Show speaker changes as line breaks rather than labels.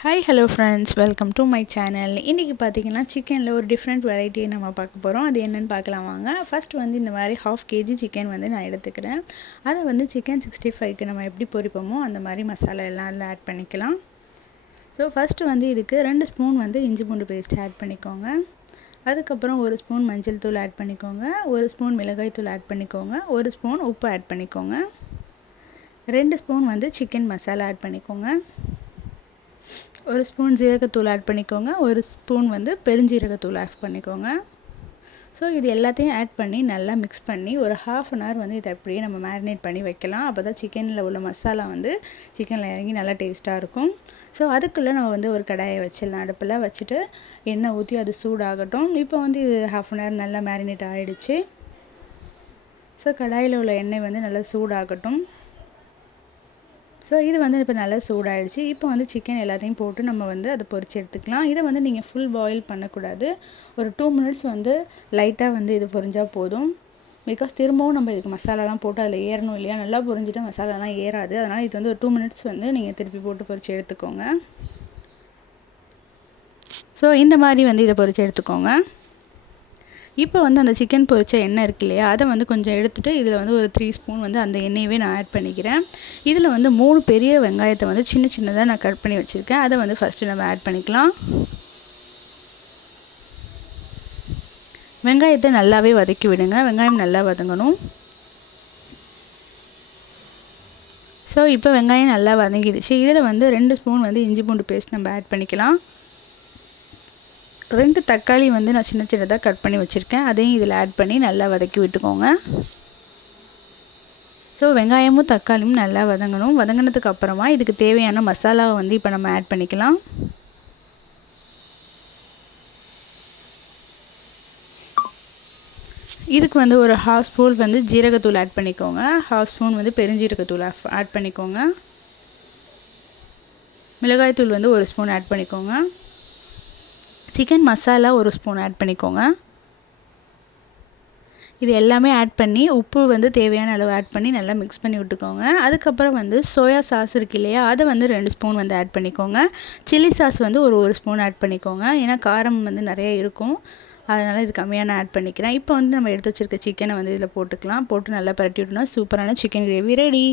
Hi hello friends welcome to my channel இன்றைக்கி பார்த்தீங்கன்னா சிக்கனில் ஒரு டிஃப்ரெண்ட் வெரைட்டியை நம்ம பார்க்க போகிறோம் அது என்னென்னு பார்க்கலாம் வாங்க. ஃபர்ஸ்ட் வந்து இந்த மாதிரி ஹாஃப் கேஜி சிக்கன் வந்து நான் எடுத்துக்கிறேன். அதை வந்து சிக்கன் சிக்ஸ்டி ஃபைவ்க்கு நம்ம எப்படி பொரிப்போமோ அந்த மாதிரி மசாலா எல்லாம் அதில் ஆட் பண்ணிக்கலாம். ஸோ ஃபஸ்ட்டு வந்து இதுக்கு ரெண்டு ஸ்பூன் வந்து இஞ்சி பூண்டு பேஸ்ட் ஆட் பண்ணிக்கோங்க. அதுக்கப்புறம் ஒரு ஸ்பூன் மஞ்சள் தூள் ஆட் பண்ணிக்கோங்க. ஒரு ஸ்பூன் மிளகாய் தூள் ஆட் பண்ணிக்கோங்க. ஒரு ஸ்பூன் உப்பு ஆட் பண்ணிக்கோங்க. ரெண்டு ஸ்பூன் வந்து சிக்கன் மசாலா ஆட் பண்ணிக்கோங்க. ஒரு ஸ்பூன் ஜீரகத்தூள் ஆட் பண்ணிக்கோங்க. ஒரு ஸ்பூன் வந்து பெருஞ்சீரகத்தூள் ஆட் பண்ணிக்கோங்க. ஸோ இது எல்லாத்தையும் ஆட் பண்ணி நல்லா மிக்ஸ் பண்ணி ஒரு ஹாஃப் அன் ஹவர் வந்து இதை அப்படியே நம்ம மேரினேட் பண்ணி வைக்கலாம். அப்போ தான் சிக்கனில் உள்ள மசாலா வந்து சிக்கனில் இறங்கி நல்லா டேஸ்ட்டாக இருக்கும். ஸோ அதுக்குள்ளே நம்ம வந்து ஒரு கடாயை வச்சிடலாம். அடுப்பில் வச்சுட்டு எண்ணெய் ஊற்றி அது சூடாகட்டும். இப்போ வந்து இது ஹாஃப் அன் ஹவர் நல்லா மேரினேட் ஆகிடுச்சு ஸோ கடாயில் உள்ள எண்ணெய் வந்து நல்லா சூடாகட்டும். ஸோ இது வந்து இப்போ நல்லா சூடாகிடுச்சு இப்போ வந்து சிக்கன் எல்லாத்தையும் போட்டு நம்ம வந்து அதை பொறிச்சு எடுத்துக்கலாம். இதை வந்து நீங்கள் ஃபுல் பாயில் பண்ணக்கூடாது. ஒரு டூ மினிட்ஸ் வந்து லைட்டாக வந்து இது பொரிஞ்சால் போதும். பிகாஸ் திரும்பவும் நம்ம இதுக்கு மசாலாலாம் போட்டு அதில் ஏறணும் இல்லையா? நல்லா பொரிஞ்சிட்டு மசாலாலாம் ஏறாது. அதனால் இது வந்து ஒரு டூ மினிட்ஸ் வந்து நீங்கள் திருப்பி போட்டு பொறிச்சு எடுத்துக்கோங்க. ஸோ இந்த மாதிரி வந்து இதை பொறிச்சு எடுத்துக்கோங்க. இப்போ வந்து அந்த சிக்கன் பொரிச்ச எண்ணெய் இருக்கு இல்லையா அதை வந்து கொஞ்சம் எடுத்துகிட்டு இதில் வந்து ஒரு த்ரீ ஸ்பூன் வந்து அந்த எண்ணெயவே நான் ஆட் பண்ணிக்கிறேன். இதில் வந்து மூணு பெரிய வெங்காயத்தை வந்து சின்ன சின்னதாக நான் கட் பண்ணி வச்சுருக்கேன். அதை வந்து ஃபஸ்ட்டு நம்ம ஆட் பண்ணிக்கலாம். வெங்காயத்தை நல்லாவே வதக்கி விடுங்க. வெங்காயம் நல்லா வதங்கணும். ஸோ இப்போ வெங்காயம் நல்லா வதங்கிடுச்சு. இதில் வந்து ரெண்டு ஸ்பூன் வந்து இஞ்சி பூண்டு பேஸ்ட் நம்ம ஆட் பண்ணிக்கலாம். ரெண்டு தக்காளி வந்து நான் சின்ன சின்னதாக கட் பண்ணி வச்சுருக்கேன். அதையும் இதில் ஆட் பண்ணி நல்லா வதக்கி விட்டுக்கோங்க. ஸோ வெங்காயமும் தக்காளியும் நல்லா வதங்கணும். வதங்கினதுக்கு அப்புறமா இதுக்கு தேவையான மசாலாவை வந்து இப்போ நம்ம ஆட் பண்ணிக்கலாம். இதுக்கு வந்து ஒரு ஹாஃப் ஸ்பூன் வந்து ஜீரகத்தூள் ஆட் பண்ணிக்கோங்க. ஹாஃப் ஸ்பூன் வந்து பெருஞ்சீரகத்தூள் ஆட் பண்ணிக்கோங்க. மிளகாய்த்தூள் வந்து ஒரு ஸ்பூன் ஆட் பண்ணிக்கோங்க. சிக்கன் மசாலா ஒரு ஸ்பூன் ஆட் பண்ணிக்கோங்க. இது எல்லாமே ஆட் பண்ணி உப்பு வந்து தேவையான அளவு ஆட் பண்ணி நல்லா மிக்ஸ் பண்ணி விட்டுக்கோங்க. அதுக்கப்புறம் வந்து சோயா சாஸ் இருக்கு இல்லையா அதை வந்து ரெண்டு ஸ்பூன் வந்து ஆட் பண்ணிக்கோங்க. சில்லி சாஸ் வந்து ஒரு ஒரு ஸ்பூன் ஆட் பண்ணிக்கோங்க. ஏன்னா காரம் வந்து நிறைய இருக்கும். அதனால் இது கம்மியாக நான் ஆட் பண்ணிக்கிறேன். இப்போ வந்து நம்ம எடுத்து வச்சுருக்க சிக்கனை வந்து இதில் போட்டுக்கலாம். போட்டு நல்லா பரட்டி விட்டோம்னா சூப்பரான சிக்கன் கிரேவி ரெடி